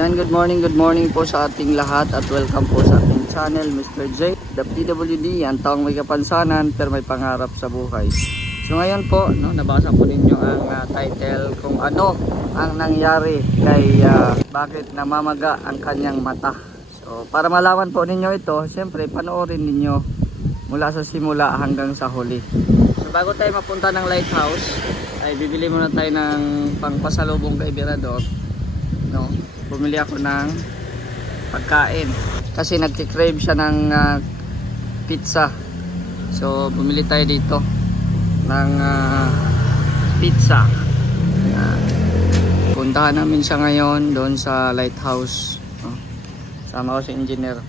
And good morning po sa ating lahat at welcome po sa ating channel, Mr. J, the PWD, ang taong may kapansanan pero may pangarap sa buhay. So ngayon po, nabasa po ninyo ang title kung ano ang nangyari kay bakit namamaga ang kanyang mata. So para malaman po ninyo ito, siyempre panoorin ninyo mula sa simula hanggang sa huli. So bago tayo mapunta ng lighthouse, ay bibili muna tayo ng pangpasalubong kay Birador. Bumili ako ng pagkain kasi nagki-crave siya ng pizza. So bumili tayo dito ng pizza. Puntahan namin siya ngayon doon sa lighthouse. Sama ko si engineer.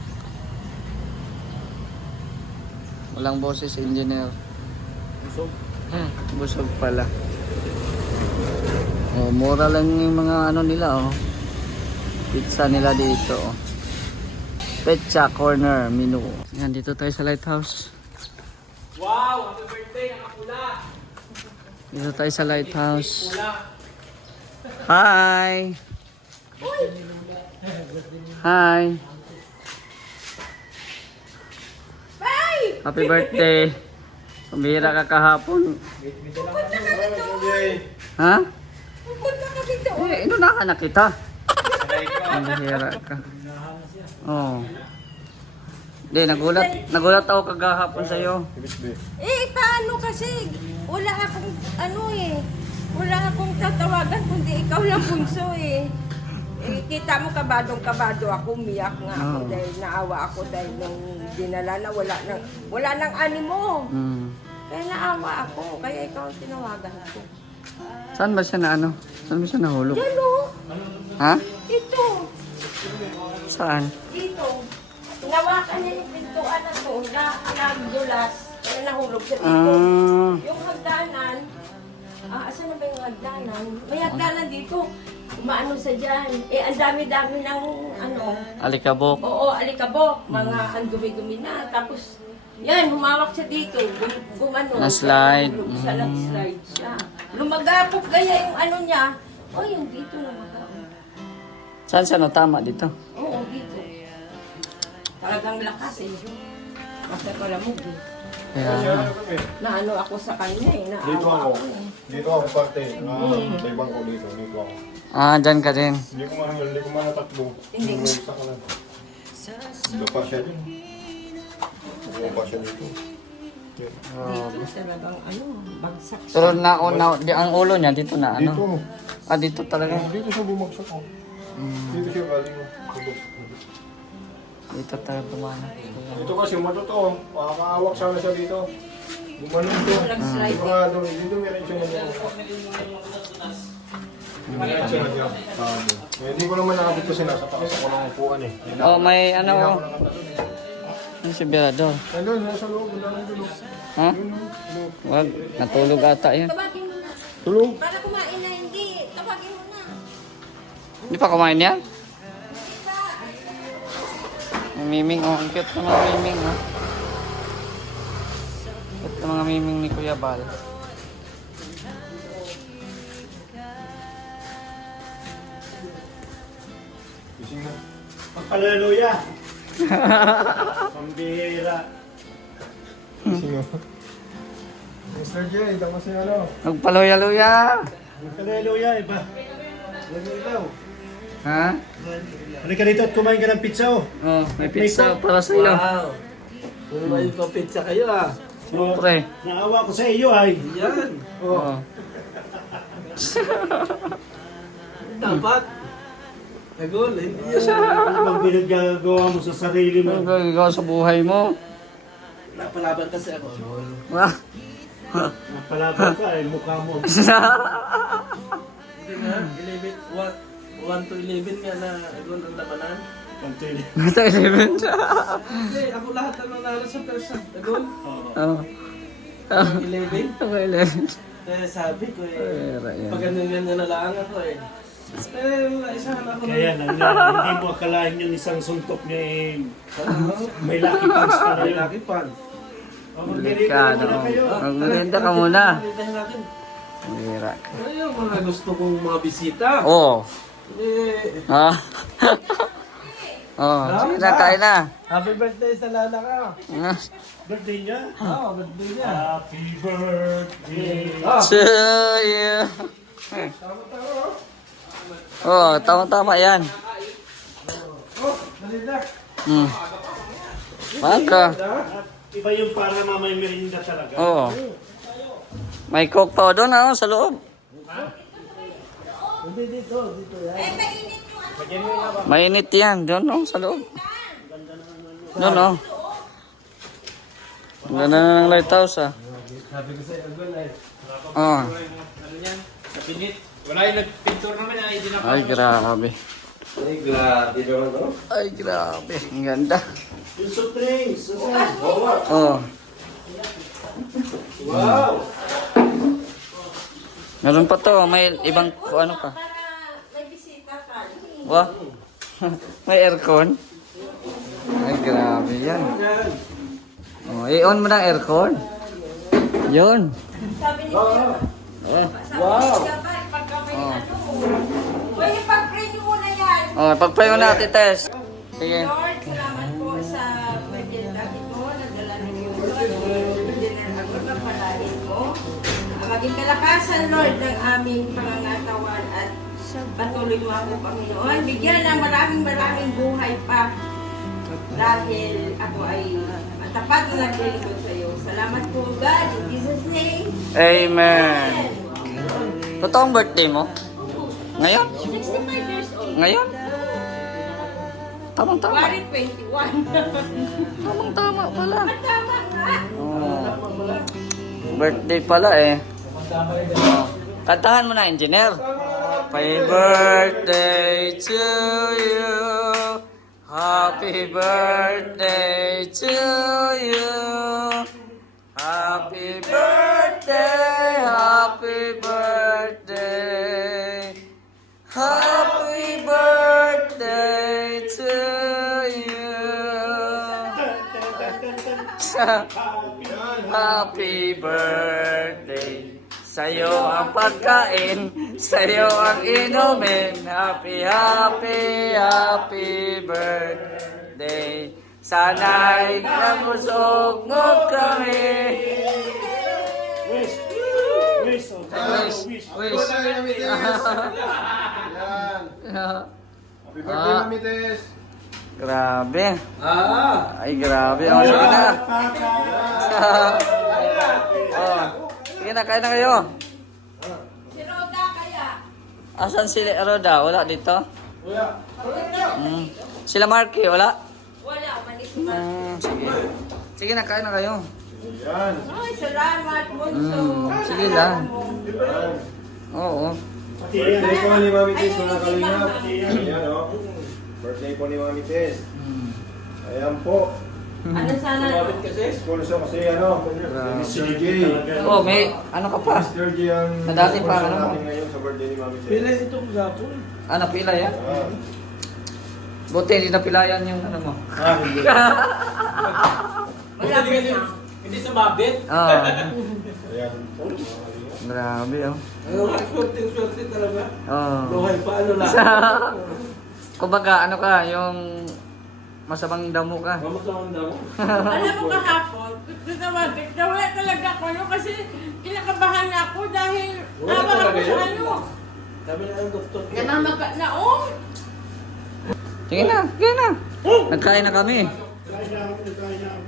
Walang boses si engineer. Busog. Busog pala. Mura lang yung mga ano nila pizza nila dito. Pecha Corner menu. Yan, dito tayo sa lighthouse. Wow! Happy birthday! Nakapula! Dito tayo sa lighthouse. Hi! Hi! Happy birthday! Pambihira ka kahapon. Ha? Inunahan na kita. Pambihira ka. Hindi, nagulat ako kagahapon sa'yo. Paano kasi? Wala akong wala akong tatawagan kundi ikaw lang bunso kita mo kabadong-kabado ako, umiyak nga ako dahil naawa ako dahil nung dinala na wala nang animo. Kaya naawa ako, kaya ikaw ang tinawagan ko. Saan ba siya Saan ba siya nahulog? Yan Ha? Ito. Saan? Dito. Tinawakan niya yung pintuan na to na nagdulas. Kaya nahulog siya dito. Yung hagdanan, asan na ba yung hagdanan? May hagdanan dito. Umaano sa dyan. Ang dami-dami ng Alikabok. Oo, alikabok. Mga ang dumi-dumi na. Tapos, yan, humawak siya dito. Na-slide. Siya nag-slide siya. Lumagapok kaya yung niya. Yung dito lumagapok. Saan siya tama dito? Oo, dito. Talagang lakas Basta pala mo na ako sa kanya Dito ako. Dito ako parte. May bangko dito. Dito ako. Dyan ka din. Hindi ko manatakbo. Hindi. Bumagsak ka lang. Dapa siya din. Bumaba siya dito. Dito talagang bagsak siya. Pero ang ulo niya dito na Dito. Dito talaga. Dito siya bumagsak ako. Dito siya galing. Dito talaga tumana. Ito kasi matotoo. Makakaawak sana siya dito. Gumanon to. Nag-slide. Dito meron siya nandiyan. Meron siya nandiyan. Hindi ko naman nakabit kasi nasa taas ako ng upuan May si Birador. Nandun, nasa loob. Nandun dulo. Ha? Wag, natulog ata yan. Tawagin mo na. Tulog. Para kumain na hindi. Tawagin mo na. Hindi pa kumain yan? Ang miming, ang cute ng mga miming, Cute ng mga miming ni Kuya Bal. Gising na. Hallelujah! Pambihira! Gising na. Mr. J, tama si Magpaluya-luya! Hallelujah! Iba! Ikaw! Ha? Halika dito at kumain ka ng pizza May pizza para sa iyo. Wow! Kung may pizza kayo Siyempre. Naawa ko sa iyo Yan! Dapat! Nagol, hindi yan. Ano bang pinagagawa mo sa sarili mo? Ano gagawin sa buhay mo? Napalaban kasi ako. Napalaban ka mukha mo. Hindi nga, 1 to 11 nga na nagol ang labanan. Pantili. Basta 11 siya. Hindi, ako lahat ang nanalo sa person. Nagol? Oo. 11? Ako 11. Kaya sabi ko Pera yan. pag ganyan na lang ako Pero isahan ako Kaya hindi mo akalain yung isang suntok niya may lucky punch pa na May yun. lucky pan. Delikado. Magmerienda ka muna. Palitan natin. Pera. Ano yung mga gusto kong mga bisita? Oo. Ah. Oh, sige na, kain na. Happy birthday sa Lala ka. Ah. Birthday niya? Oo, birthday niya. Happy birthday. To you. Oh, tama-tama yan. Dali na. Maka. Iba yung para mamay merinda talaga. Oh. May coke pa doon sa loob. Hindi dito yan. Eh, mainit yung ano. Mainit yan doon sa loob. Doon Ang ganda na ng lighthouse Sabi ko sa'yo, Agol ay. Oh. Ano yan? Kapinit. Wala yung nagpintor naman ay hindi na. Ay, grabe. Ay, grabe naman, no? Ay, grabe. Ang ganda. Yung soft drinks. Oh. Wow! Meron pa to. May ibang ano pa. Para may bisita ka. Wah. May aircon. Ay, grabe yan. Oh, i-on mo ng aircon. Yun. Sabi ni Kuya, Oh. wow! Pagka may ano. Pwede pag-pray niyo muna yan. Oh, pag-pray mo natin, Tess. Sige. Lord, salamat po sa merienda ito. Nadala ninyo ito. Dinner ako na palahin mo. Maging kalakasan, Lord, ng aming pangangatawan at patuloy mo ako, Panginoon. Bigyan ng maraming buhay pa. Dahil ako ay matapat na naglilingkod sa iyo. Salamat po, God. In Jesus' name. Amen. Totoong birthday mo? Ngayon? 65 years old. Ngayon? Tamang-tama. February 21. Tamang-tama pala. Tama nga. Oh. Birthday pala eh. Oh. Kantahan mo na, engineer. Happy birthday to you. Happy birthday to you. Happy birthday, happy birthday. Happy birthday to you. Happy birthday. Sa'yo ang pagkain, sa'yo ang inumin. Happy, happy, happy birthday. Sana'y nabusog mo kami. Wish. Wish. Wish, wish. Yan. Happy birthday, Mami Tess. Grabe. Ay, grabe. Ah, Sige na. Oh. Sige na, kain na kayo. Si Roda kaya. Asan si Roda? Wala dito? Sila Marky, wala? Wala, manis. Sige. Sige na, kain na kayo. Yan. Ay, salamat, Bunso. Sige lang. Oo. Birthday po ni Mami Tess, mga kalingap. Ayan, oh. Birthday po ni Mami Tess. Ayan po. Ano sana? Sponsor kasi ano, Mr. J. Oh, may ano ka pa? Mr. J ang Nadati pa, sponsor ano mo? natin ngayon sa birthday ni Mami Tess. Pila itong gapon. Ano, pila yan? Ah. Buti, hindi napilayan yung ano mo. Hindi. Malapit na. Hindi sa mabit. Ayan. Grabe, oh. Ano, swerte talaga. Buhay pa, ano lang. Kumbaga, ano ka, yung masamang damo ka. Mamatawang daw. Alam mo kahapon, nawala talaga ako ano kasi kinakabahan na ako dahil Wala nawa talaga ako sa yun? ano. Sabi na ang doktor. Namamaga na oh. Sige na, sige na. Nagkain na kami. Kain na ako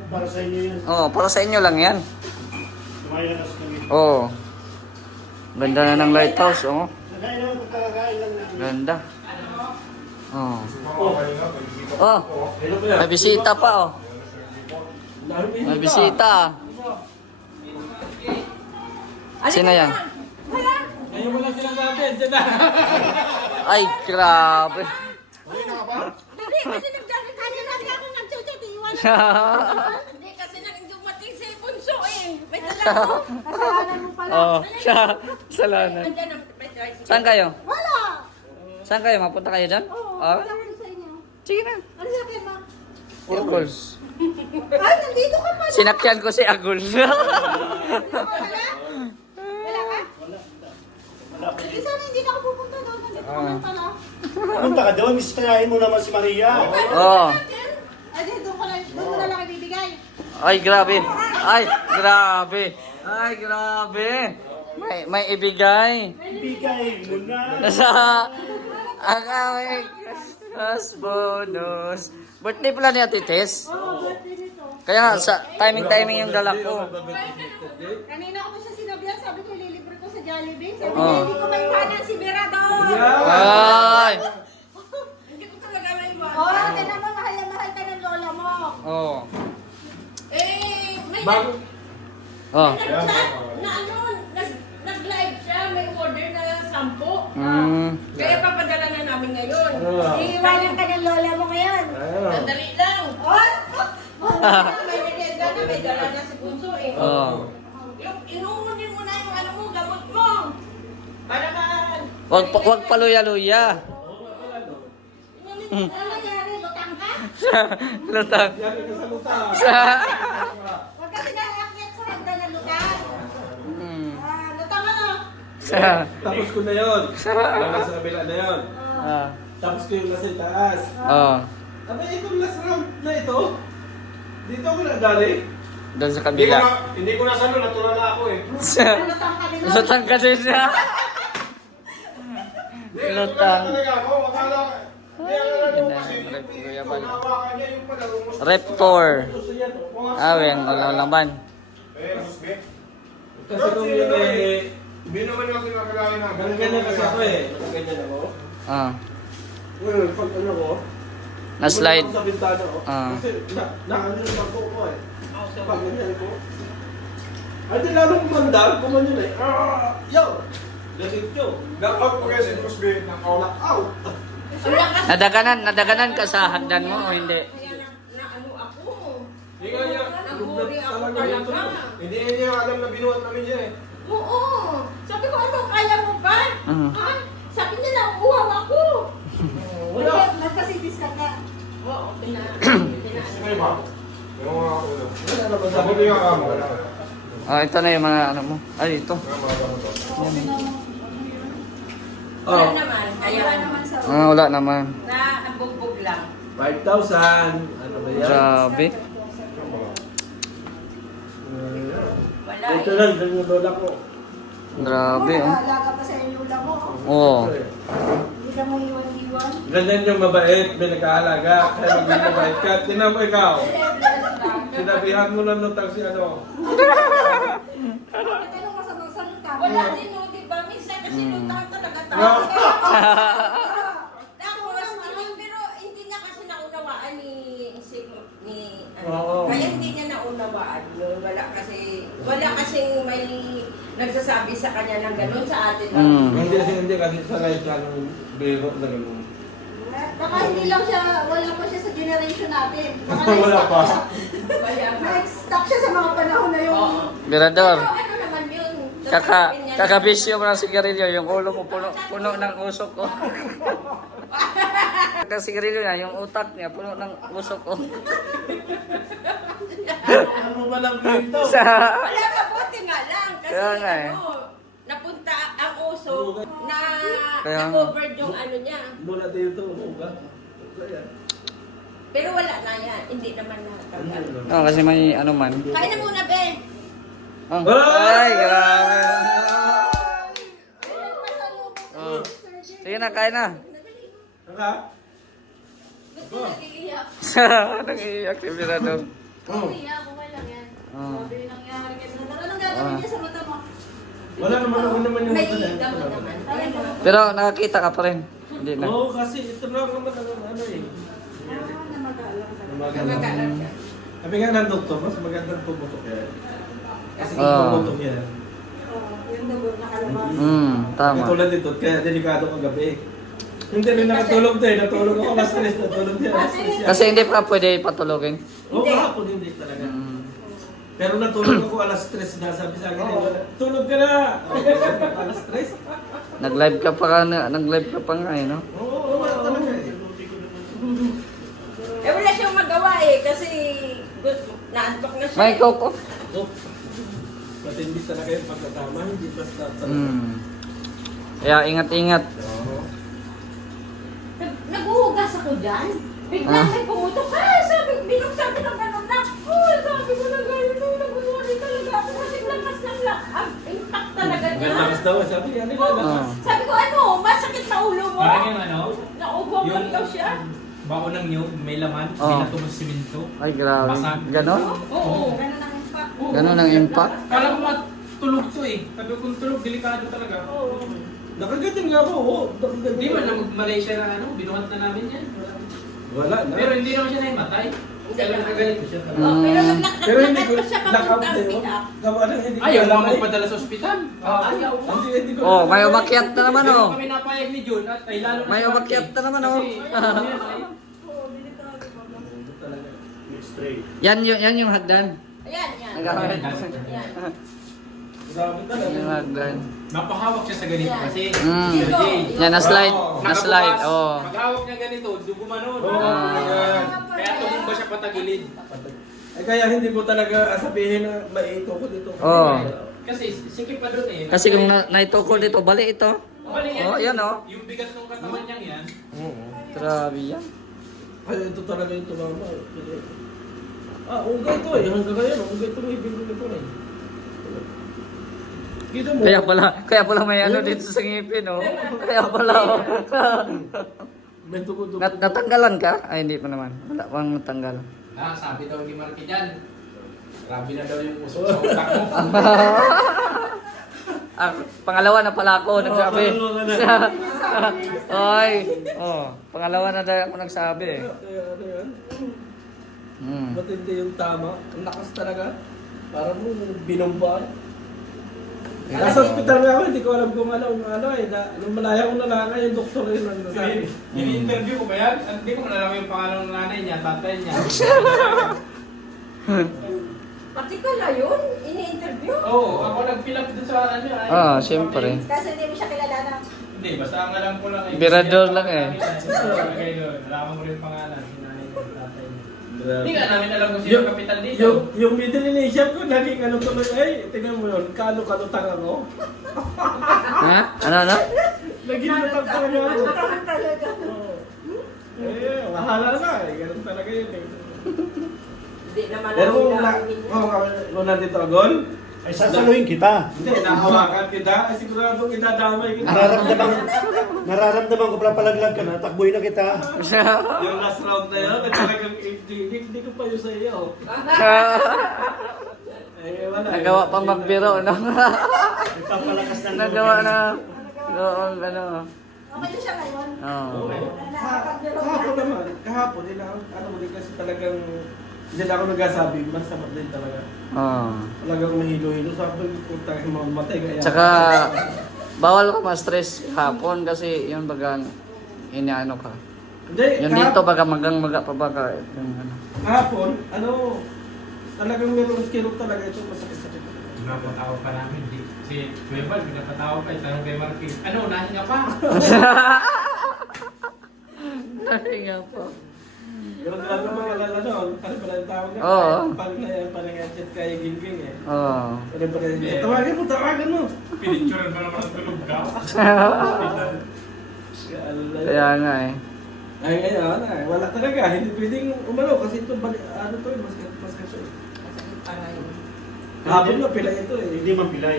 para sa inyo yan. Oh, para sa inyo lang yan. Kumain na sa kami. Oh. Ganda na ng lighthouse, oh. Nakain na ako, kakain lang natin. Ganda. Oh. Oh. Oh, Ano pa yan? may bisita pa, oh. May bisita. Sino yan? Ngayon mo lang silang natin. Diyan na. Ay, grabe. Hindi kasi nagdadali ako nagchuchot iwan. Hindi kasi dumating si Bunso eh. May dala ko. Kasalanan mo pala. Oh, siya. Salanan. Andyan ang tricycle. Saan kayo? Wala. Saan kayo? Mapunta kayo dyan? Oo, Oh? wala ko sa inyo. Sige na. Ano sa akin ma? Urgols. Ay, nandito ka pa. Sinakyan ko si Agul. Wala? Wala ka? Wala. Sana hindi na ako pupunta doon. Nandito ka man pala. Punta ka doon, istayahin mo naman si Maria. Oh. Ay, doon ko na lang ibibigay. Ay, grabe. Ay, grabe. Ay, grabe. May ibigay. Bigay mo na. Nasa ang aming Christmas bonus. Birthday pala ni Ate Tess. Kaya sa timing yung dala ko. Kanina ko pa siya sinabihan, sabi ko ililibre ko sa Jollibee. Sabi Oh. niya, hindi ko may kanan si Mirador. Ay. Hindi ko talaga may iwan. Oh, tinan mo, mahal na mahal ka ng lola mo. Oh. May Oh. nag-live siya, may order na 10. Kaya papadala na namin ngayon. Iiwanan ka ng lola mo ngayon. Sandali lang. Oh! May merienda na, may dala na si Bunso eh. Oh. Yung inuunin mo na yung ano mo, gamot mo. Para ka... Wag paluya-luya. Ano nangyari? Lutang ka? Lutang. Huwag kasi naakyat sa hagda ng lutang. Hmm. Lutang ano? Tapos ko na yun. Wala sa kabila na yun. Ah. Tapos ko yung nasa itaas. Oh. Abay, itong last round na ito. Dito ako nadali. Doon sa kabila. Hindi ko na salo, natural na ako eh. Lutang ka din. Lutang kasi siya. Lutang. Talaga ako, akala ko. Hindi, akala ko kasi Rep, Kuya ito, Bal. nahawakan niya yung pala. Reptor. Aweng, walang laman. Eh, Rusbe. Kasi kung yun eh, Hindi naman yung kinakalain na. ganyan kasi ako eh. Ganyan ako. Ah. Ngayon, pag ano ko, Na-slide. Sa bintana ko. Ah. Kasi ano yung bangko ko eh. Pag ganyan ko. Ay, di lalong kumandar. Kumanyan eh. Yo! Galit yo. Knock-out ko kasi Rusbe. Knock-out. Knock out. Nadaganan ka sa hagdan mo o hindi? Kaya na ano ako. Hindi nga niya. Naguri ako talaga. Hindi niya alam na binuhat namin siya eh. Oo. Sabi ko, ano, kaya mo ba? Mhm. Ha? Sabi niya, nauuhaw ako. Wala. Nagkasitis ka ka. Oo, Ngayon ba? Yung mga ulo. Wala naman sa Sabi niya ka mo. Wala. Ah, ito na yung mga ano mo. Ay, ito. Wala Oh, naman. Kaya naman sa Ah, wala naman. na ang bugbog lang. 5,000. Ano ba yan? Grabe. Wala Ito eh. lang, ito yung lola ko. Grabe, oh. Alaga pa sa yung lola mo. Oo. Hindi ka mo iwan-iwan. Ganyan yung mabait, may nag-aalaga. Kaya maging mabait ka. Tinan mo ikaw. Sinabihan mo lang nung taxi ano. Bakit anong masamang salita? Wala din, no, di ba? Minsan kasi lutang talaga tayo. Pero hindi niya kasi naunawaan ni Oo. kaya hindi niya naunawaan yun. Wala kasing may nagsasabi sa kanya ng gano'n sa atin. Hindi kasi sanay siya ng biro na gano'n. Baka hindi lang siya, wala pa siya sa generation natin. Baka Wala pa. Kaya nga. na-stuck siya sa mga panahon na yung... Oo. Mirador. Pero ano naman yun? Sasabihin niya na- Kakabisyo mo ng sigarilyo, yung ulo mo puno ng usok ko. Kakasigarilyo niya, yung utak niya puno ng usok ko. Ano ba lang dito? Wala ka, buti nga lang. Kasi Kaya nga eh. ano, napunta ang uso na Kaya nga. na-covered yung ano niya. Mula dito, uga. Ayan. Pero wala na yan. Hindi naman nakakagano. Oh, kasi may ano man. Kain na muna, be. Oh. Ay, grabe. Oh. Sige na, kain na. Naka? Gusto nag-iiyak. Nag-iiyak si Mirador. Oh. Oh. Anong gagawin niya sa mata mo? Wala naman ako naman yung May mata na yan. gamot naman. Pero nakakita ka pa rin. Hindi na. Oo, kasi ito lang naman ano eh. Kamagalan Namagalan. siya. Sabi nga ng doktor, mas magandang pumutok yan. Kasi Oo. kung pumutok yan, Yung dugo nakalabas. Tama. katulad nito, kaya delikado kagabi. Hindi rin nakatulog tayo, natulog ako, mas stress, natulog din, mas stress yan. Kasi hindi pa pwede patulogin. Oo, kahapon hindi talaga. Pero natulog ako alas 3 na, sabi sa akin, tulog ka na! Alas 3? Nag-live ka pa nga eh, no? Oo, wala talaga eh. Eh, wala siyang magawa eh. Kasi naantok na siya. May koko. Oh, matindi talaga yung pagkatama, hindi basta talaga. Kaya ingat-ingat. Oo. dyan. Bigla Ah. may pumutok. Sabi, binuksan ko ng ganun na. Sabi ko na gano'n. Nagulungan talaga ako. Kasi lakas ng ang impact talaga niya. Lakas daw, sabi niya, ano ba? Ah. Sabi ko, ano, masakit sa ulo mo? Parang yung ano, Nauubong yung daw siya. bao ng nyug, may laman, Oh. binato mo sa simento. Ay, grabe. Basag. Ganon? Oo. Ganun ang impact. Ganon ang impact? Kala ko matulog to eh. Sabi ko kung tulog, delikado talaga. Nakagating nga ako, oo. Nakagating. Hindi man, nag-Malaysia na ano, binuhat na namin yan. Wala na. Pero hindi naman siya naimatay. Kaya nakaganito siya talaga. Oh, pero Mm. Pero hindi ko, naglakad pa siya knock out papuntang na yun. pick-up. Hindi ko Ayaw lang alam, magpadala sa ospital. Ayaw mo. Hindi ko Oh, may umakyat na naman Pero oh. kami napayag ni Jun at ay lalo na May si Marky. umakyat na naman, oh. Kasi, ano yan, ay, Yan yung hagdan. Ayan, yan. Nagkakaroon. Yan. Grabe talaga. Yan yung hagdan. napahawak siya sa ganito kasi. Mm. Sir Jay, Yan, na-slide. nakabukas, Na-slide, oh. Paghawak niya ganito, gumanon. Ayan. Kaya tumumba siya patagilid. Ay kaya hindi ko talaga sabihin na maito ko dito. Oo. Kasi sikip pa doon eh. Kasi kung naitukol dito, bali ito. Bali yan. Oh, yan, oh. Yung bigat ng katawan niyang yan. Grabe yan. Ay ito talaga yung tumama. Ungay to eh. Hanggang ngayon, ungay to may ibig ko eh. Kita mo. Kaya pala may ano dito sa ngipin, oh. Kaya pala, oh. May tukod-tukod. Natanggalan ka? Ay, hindi pa naman. Wala pang natanggal. Sabi daw ni Marky dyan. Grabe na daw yung usok sa utak mo. Pangalawa na pala ako, nagsabi. pangalawa na. Oy, pangalawa na daw ako nagsabi. Kaya ano yan? Hmm. Matindi yung tama. Ang lakas talaga. Parang mo binomba. Nasa hospital nga ako, hindi ko alam kung ano eh. Nung malaya kong lalaki, yung doktor rin ang nasabi. Ini-interview ko ba yan? At hindi ko malalaman yung pangalan ng nanay niya, tatay niya. Pati pala yun, ini-interview. Oo, ako nag-fill up dun sa ano. ay- Siyempre. Kasi hindi mo siya kilala na. Hindi, basta ang alam ko lang ay... Birador lang eh. Nalaman ko rin yung pangalan. Si nanay niya, tatay niya. Hindi nga namin alam kung sino yung kapitan dito. Yung middle initial ko, naging ano tuloy, ay, tingnan mo yun, kano-kanutang ako. Ha? Ano? Naging lutang talaga ako. Talaga. Oo. Eh, mahala na eh, ganun talaga yun eh. Hindi naman Pero kung namin kung nandito agol, Ay, sasaluhin kita. hindi, nahawakan kita, ay siguradong idadamay kita. Nararamdaman ko pala palaglag ka na, takbuhin na kita. Yung last round na yun, at talagang hindi ko pa yun sa iyo. Eh, wala. Nagawa pang magbiro, no? Nagpapalakas ng Nagawa na. Noong ano. Okay na siya ngayon. Oo. Kahapon naman, kahapon, ano mo din kasi talagang, hindi na ako nagsasabi, masama din talaga. Oo. Talagang mahilo-hilo, sabi ko tayo mamatay kaya. Tsaka, bawal ka ma-stress hapon kasi yun bagang inaano ka. Hindi, Yung dito baga maga pa baga. Yung ano. kahapon, talagang meron kirot talaga ito, masakit-sakit. Pinapatawag pa namin. Si Kuya Bal, pinapatawag pa. Tanong kay Marky, ano, nahinga pa? Dahil nga po. Pero grabe mga alala noon, parang pala yung tawag nga. Oo. Parang na yan, parang nga chat kaya gingging eh. Oo. Parang pala yung tawagan mo. Pinicturean ba naman ang tulog ka? Kaya nga eh. Ay, ngayon, wala talaga. Hindi pwedeng umano kasi ito, ano to, mas kaso. Masakit pa ngayon. Hapon na pila ito eh. Hindi man pilay.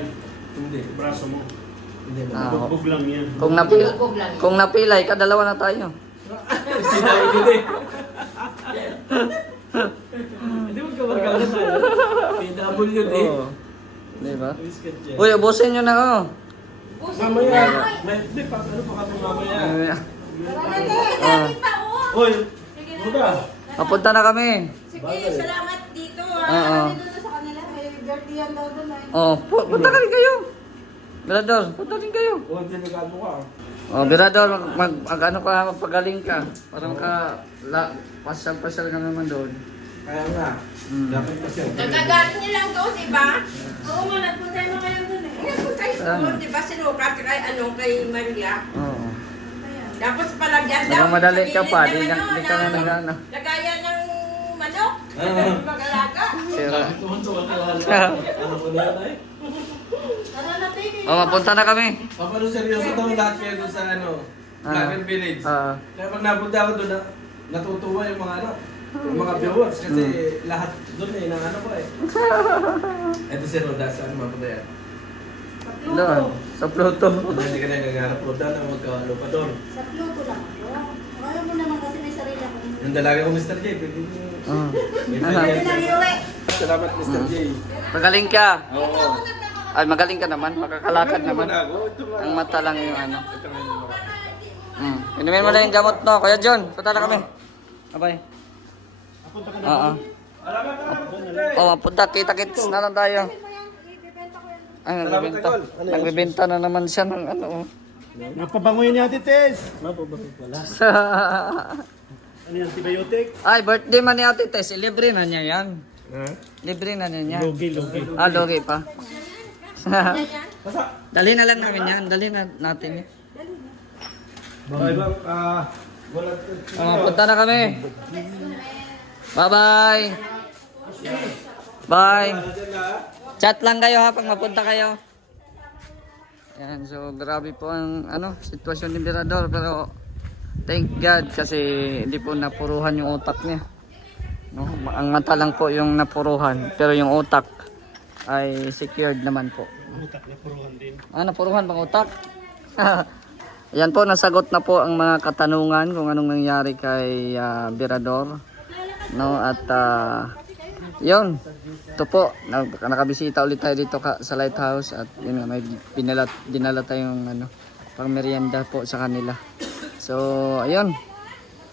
Hindi. Braso mo. Hindi Ah. ba? Bugbog lang yan. Kung napilay ka, dalawa na tayo. Sinabi din eh. Hindi mo ka margalan tayo. PWD. Oo. Di ba? Biscuit yan. Uy, ubusin nyo na oh. Mamaya. Hindi pa, ano pa kami mamaya? Ah. Oy, buda. Papunta na kami. Sige, salamat dito Oo. ah. Ano doon sa kanila? May birthday yan daw doon eh. Oh, punta ka rin kayo. Birador, punta rin kayo. Huwag delikado ka. Oh, Birador, ano ka, magpagaling ka. Parang ka, pasyal-pasyal ka naman doon. Kaya nga. Dapat kasi. Nagagaling niyo lang doon, di ba? Oo nga, nagpunta mo kayo doon eh. Nagpunta doon, di ba? Sinukat kay Maria. Oo. Tapos palagyan daw. Nagang madali ka pa, sa gilid di ng ka na nag-ano. Lagayan ng manok. Mag-alaga. Sira. Tuwan-tuwa ka lang. Ano ko na yan ay? Ano na, baby? Oh, mapunta na kami. Papano seryoso daw lahat kayo doon sa ano? Vlogger Village. Ah. Kaya pag napunta ako doon, natutuwa yung mga ano, yung mga viewers kasi lahat doon eh, nang ano ko eh. Ito si Roda, saan mapunta yan? Doon, sa Pluto. Hindi ka na nangarap Roda na magka-lupa doon. Sa Pluto lang ako. Ayaw mo naman kasi may sarili akong... Yung dalaga ko Mr. J, pwede mo. Ah. Pwede lang iuwi. Salamat Mr. J. Magaling ka. Oo. Ay, magaling ka naman. Makakalakad naman. Ako, ito lang. Ang mata lang yung ano. Inumin mo na yung gamot no. Kuya John, punta na kami. Bye-bye. Oo. Oh, punta. Kita-kits na lang tayo. Ay, nagbibenta. Nagbibenta na naman siya ng ano. oh. Napabango yun ni Ate Tess. Napabango pala. Ano yung antibiotic? Ay, birthday man ni Ate Tess. Libre na niya yan. Libre na niya yan. Logi. Ah, logi pa. Dali na lang namin yan. Dali na natin yan. Baka ibang, wala. Punta na kami. Bye-bye. Bye. Chat lang kayo ha pag mapunta kayo. Yan, so grabe po ang ano, sitwasyon ni Mirador pero thank God kasi hindi po napuruhan yung utak niya. No, ang mata lang po yung napuruhan pero yung utak ay secured naman po. Utak na puruhan din. Ah, napuruhan bang utak? Yan po, nasagot na po ang mga katanungan kung anong nangyari kay Mirador. No, at yun. Ito po, nakabisita ulit tayo dito sa lighthouse at yun nga, may dinala tayong ano, pang merienda po sa kanila. So, ayun.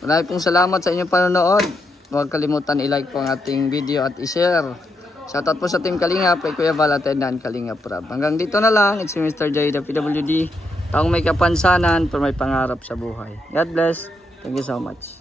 Maraming pong salamat sa inyong panonood. Huwag kalimutan i-like po ang ating video at i-share. Shoutout po sa Team Kalingap, kay Kuya Val at Endan Kalingap Rab. Hanggang dito na lang. It's Mr. J, the PWD. Taong may kapansanan pero may pangarap sa buhay. God bless. Thank you so much.